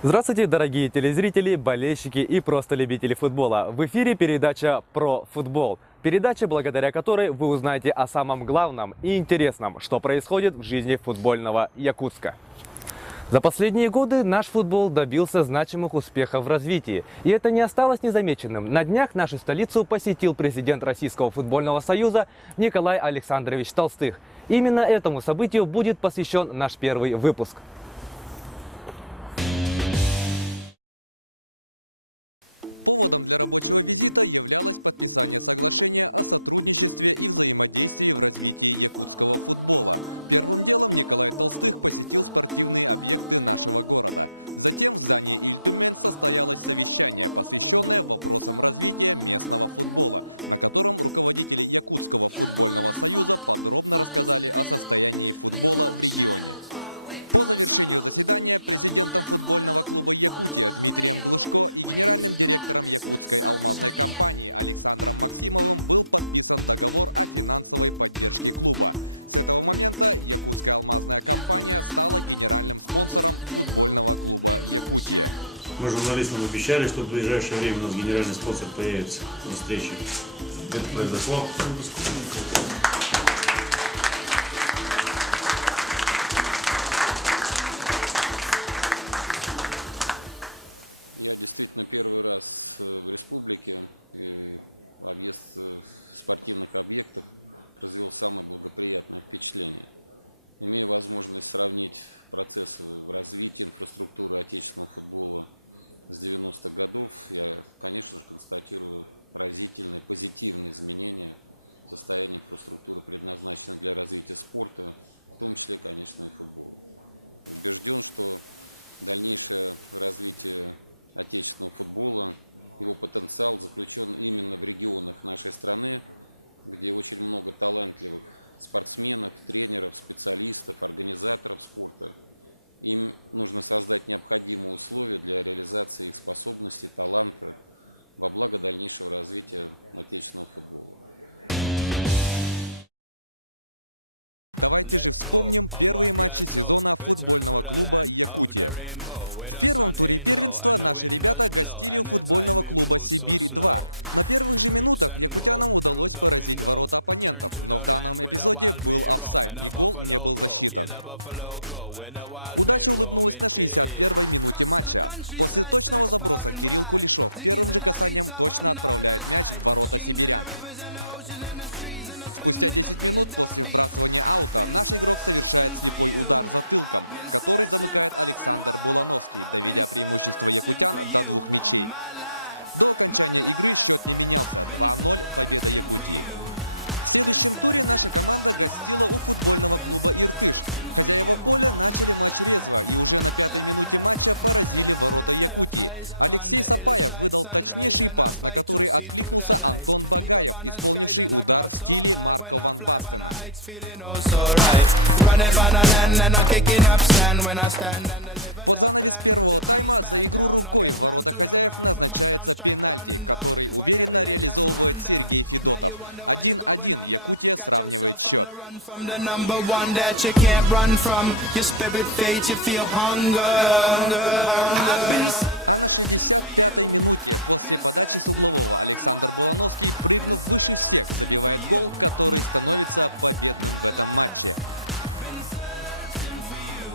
Здравствуйте, дорогие телезрители, болельщики и просто любители футбола. В эфире передача «Про футбол». Передача, благодаря которой вы узнаете о самом главном и интересном, что происходит в жизни футбольного Якутска. За последние годы наш футбол добился значимых успехов в развитии. И это не осталось незамеченным. На днях нашу столицу посетил президент Российского футбольного союза Николай Александрович Толстых. Именно этому событию будет посвящен наш первый выпуск. Мы журналистам обещали, что в ближайшее время у нас генеральный спонсор появится на встрече. Это произошло. Let go of what you know. Return to the land of the rainbow, where the sun ain't low and the wind does blow and the time it moves so slow. Creeps and go through the window. Turn to the land where the wild may roam and the buffalo go. Yeah, the buffalo go where the wild may roam. Cross the countryside, search far and wide. Dig it till I reach up on the other side. Streams and the rivers and the oceans and the trees and I swim with the creatures down deep. I've been searching for you. I've been searching far and wide. I've been searching for you all my life, my life. I've been searching for you. I've been searching far and wide. I've been searching for you all my life, my life, my life. Your eyes on the hillside, sunrise and I fight to see through the lights. Leap up on the skies and I cloud so high. When I fly on the heights, feeling oh so right. Running on the land and I'm kicking up sand. When I stand and deliver the plan, would you please back down? Or get slammed to the ground when my sound strike thunder. While your village and wonder. Now you wonder why you going under. Got yourself on the run from the number one that you can't run from. Your spirit fades, you feel hunger. I've been searching for you. I've been searching far and wide. I've been searching for you all my life, my life. I've been searching for you.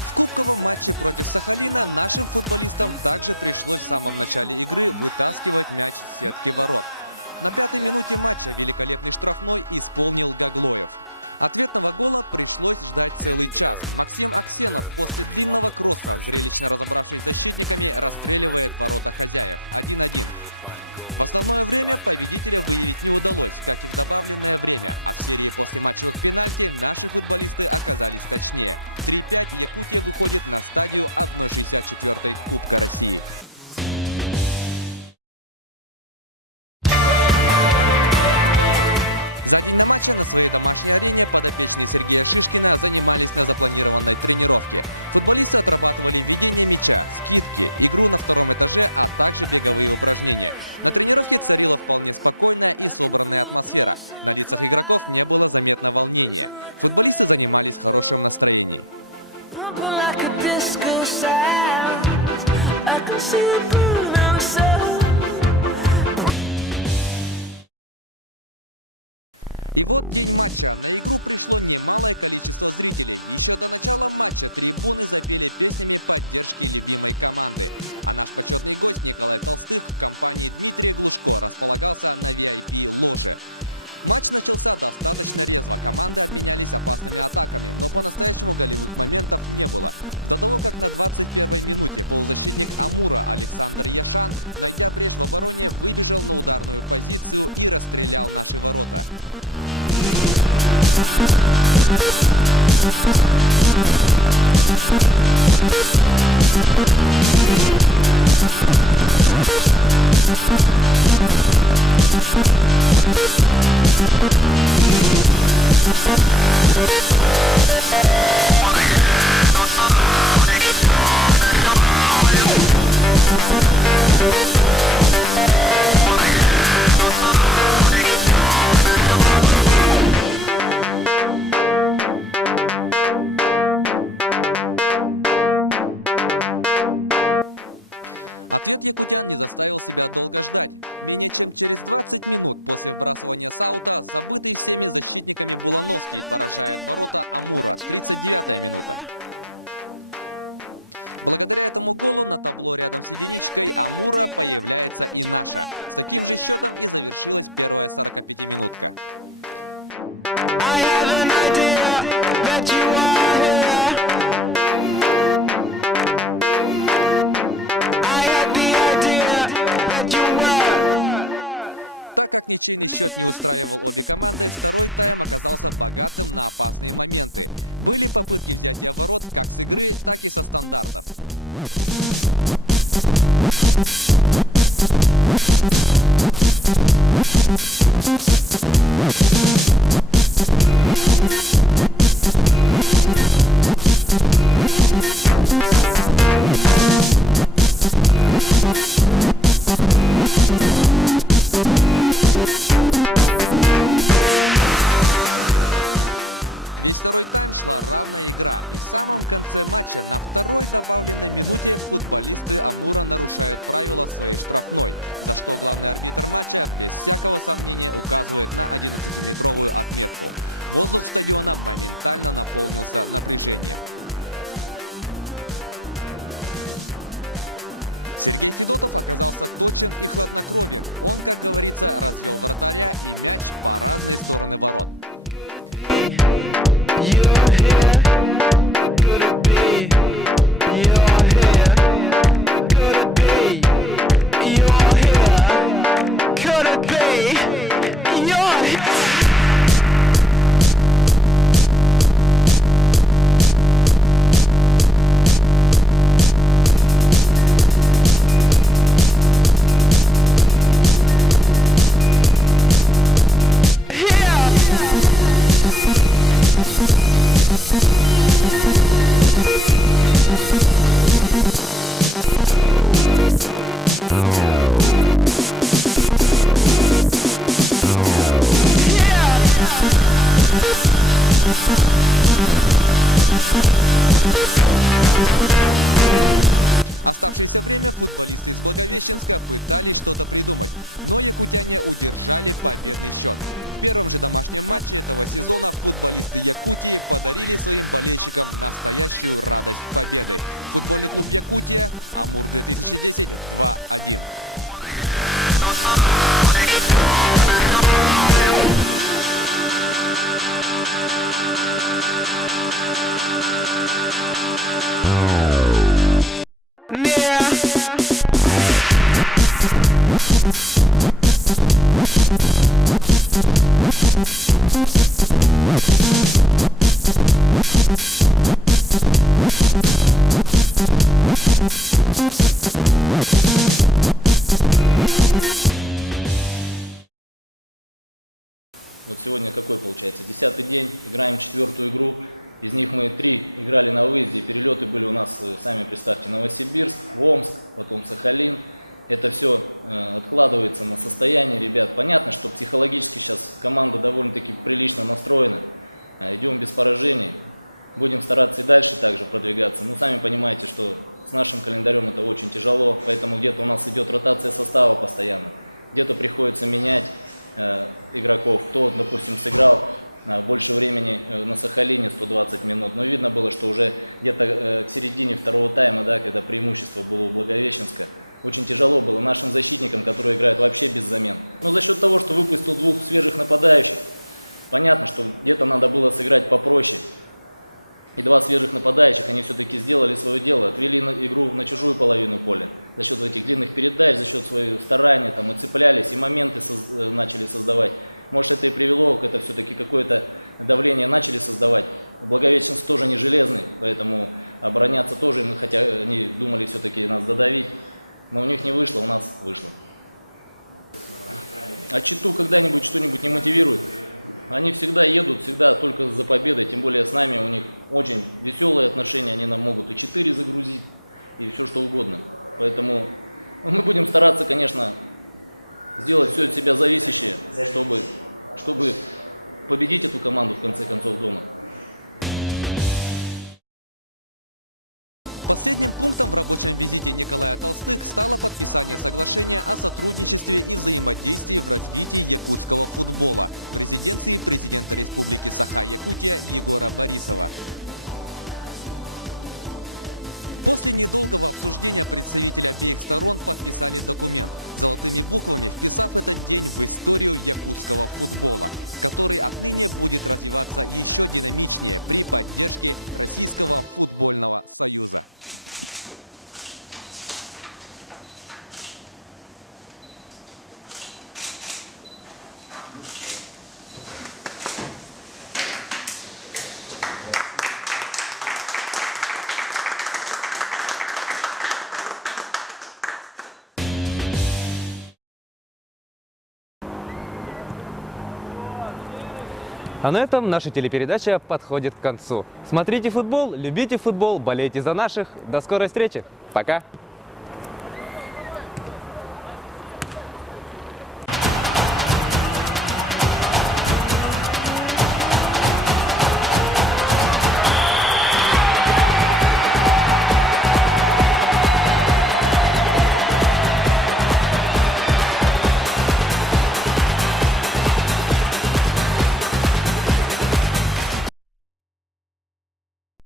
I've been searching far and wide. I've been searching for you all my life, my life, my life. In the earth, there are so many wonderful treasures. And if you know where to dig, you will find gold, diamonds. Pumping like a disco sound. А на этом наша телепередача подходит к концу. Смотрите футбол, любите футбол, болейте за наших. До скорой встречи. Пока.